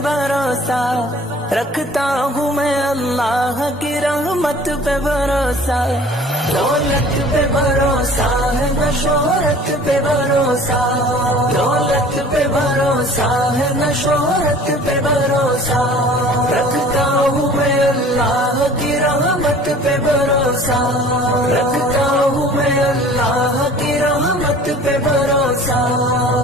भरोसा, रखता हूँ मैं अल्लाह की रहमत पे भरोसा। दौलत पे भरोसा है न शोहरत पे भरोसा, दौलत पे भरोसा है न शोहरत पे भरोसा। रखता हूँ मैं अल्लाह की रहमत पे भरोसा, रखता हूँ मैं अल्लाह की रहमत पे भरोसा।